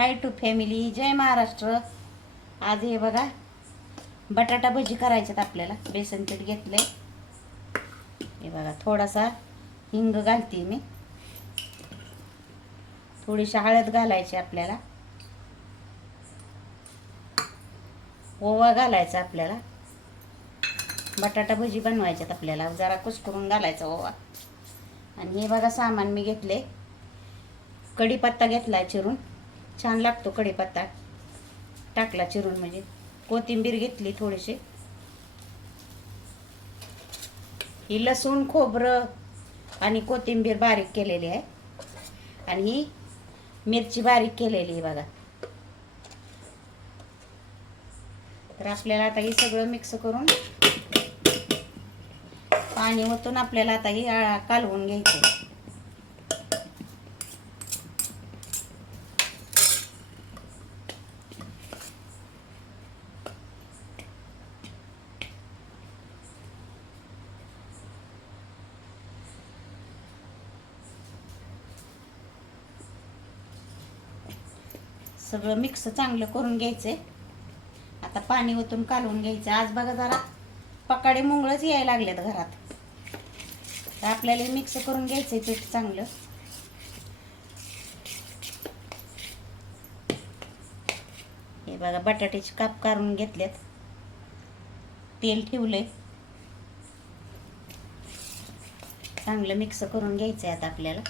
High to family, जय महाराष्ट्र. आज हे बघा बटाटा भजी करायच्यात आपल्याला. बेसन पीठ घेतलंय. हे बघा थोडासा हिंग घालते मी. थोडीशी हळद घालायची आपल्याला. ओवा घालायचा आपल्याला. बटाटा भजी बनवायच्यात आपल्याला. जरा कुस्करून घालायचा ओवा. आणि हे बघा सामान मी घेतले. कढीपत्ता घेतला चिरून. छान लागतो कढीपत्ता टाकला चिरून म्हणजे. कोथिंबीर घेतली थोडीशी. ही लसूण खोबरं आणि कोथिंबीर बारीक केलेली आहे. आणि ही मिरची बारीक केलेली आहे बघा. तर आपल्याला आता हे सगळं मिक्स करून पाणी ओतून आपल्याला आता ही कालवून घ्यायचं. सगळं मिक्स चांगलं करून घ्यायचंय. आता पाणी ओतून कालवून घ्यायचं. आज बघा जरा पकाडे मुंगळच यायला लागलेत घरात. तर आपल्याला मिक्स करून घ्यायचंय पीठ चांगलं. हे बघा बटाट्याचे काप काढून घेतलेत. तेल ठेवलंय. चांगलं मिक्स करून घ्यायचंय आता आपल्याला.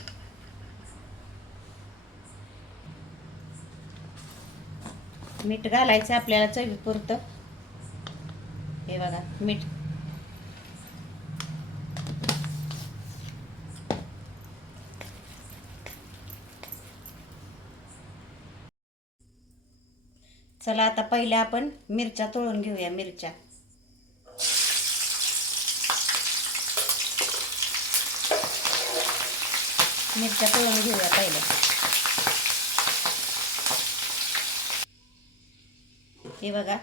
मीठ घालायचं आपल्याला चवीपुरतं. हे बघा मीठ. चला आता पहिले आपण मिरच्या तळून घेऊया. मिरच्या तळून घेऊया पहिले. हे बघा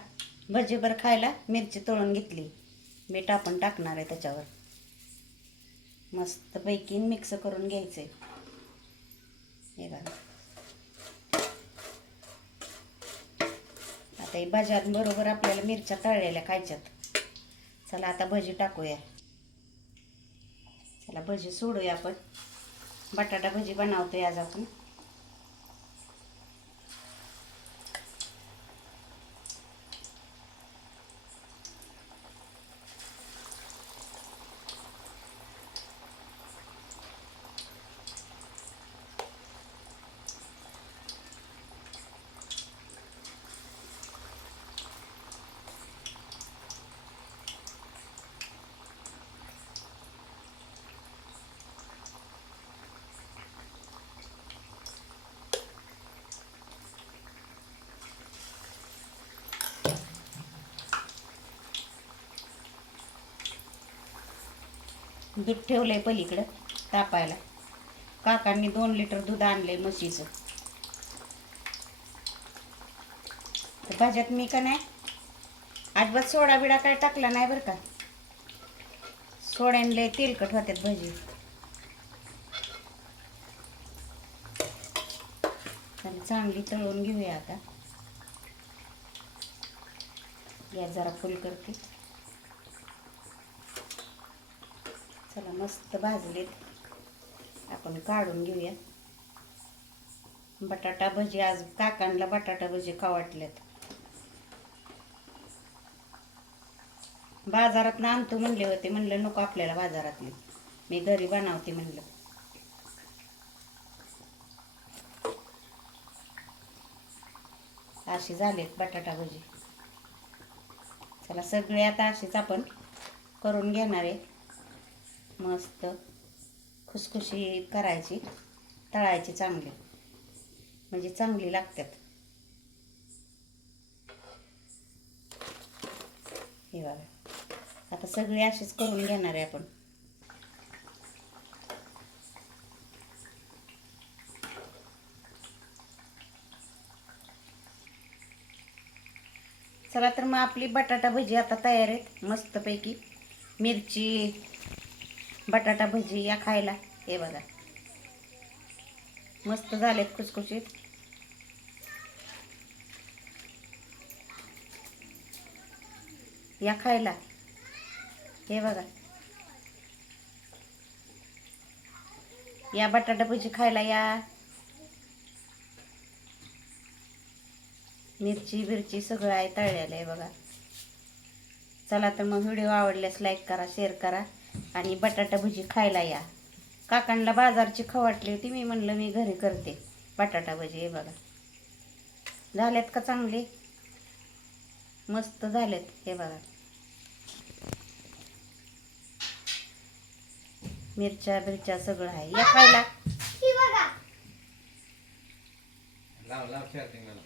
भजीभर खायला मिरची तळून घेतली. मीठ आपण टाकणार आहे त्याच्यावर. मस्तपैकी मिक्स करून घ्यायचंय. हे बघा आता हे भाज्यांबरोबर आपल्याला मिरच्या तळलेल्या खायच्यात. चला आता भजी टाकूया. चला भजी सोडूया आपण. बटाटा भजी बनवतोय आज आपण. दूध ठेवलंय पलीकडं तापायला. काकांनी 2 लिटर दूध आणलंय म्हशीचं. तर भाज्यात मी का नाही अजिबात सोडा बिडा काय टाकला नाही बरं का. सोड्याने तेलकट होत्यात भजी. चांगली तळून घेऊया आता. गॅस जरा फुल करते. चला मस्त भाजलेत. आपण काढून घेऊया. बटाटा भजी आज काकांना बटाटा भजी खावाटल्यात. बाजारात आणतो म्हणले होते. म्हणलं नको आपल्याला बाजारातली, मी घरी बनवते म्हणलं. अशी झालेत बटाटा भजी. चला सगळे आता अशीच आपण करून घेणार आहे. मस्त खुसखुशी करायची. तळायची चांगली म्हणजे चांगली लागतात. हे बघा आता सगळे अशीच करून घेणार आहे आपण. चला तर मग आपली बटाटा भजी आता तयार आहेत मस्तपैकी. मिरची बटाटा भजी या खायला. हे बघा मस्त झालेत खुसखुशीत. या खायला. हे बघा, या बटाटा भजी खायला या. मिरची बिरची सगळं आहे, तळलेलं आहे बघा. चला तर मग व्हिडिओ आवडल्यास लाईक करा, शेअर करा आणि बटाटा भजी खायला या. काकांना बाजारची खाऊ वाटली होती, मी म्हणलं मी घरी करते बटाटा भजी. हे बघा, झालेत का चांगले? मस्त झालेत. हे बघा, मिरच्या बिरच्या सगळं आहे, या खायला. लाव लाव चार्जिंग मला.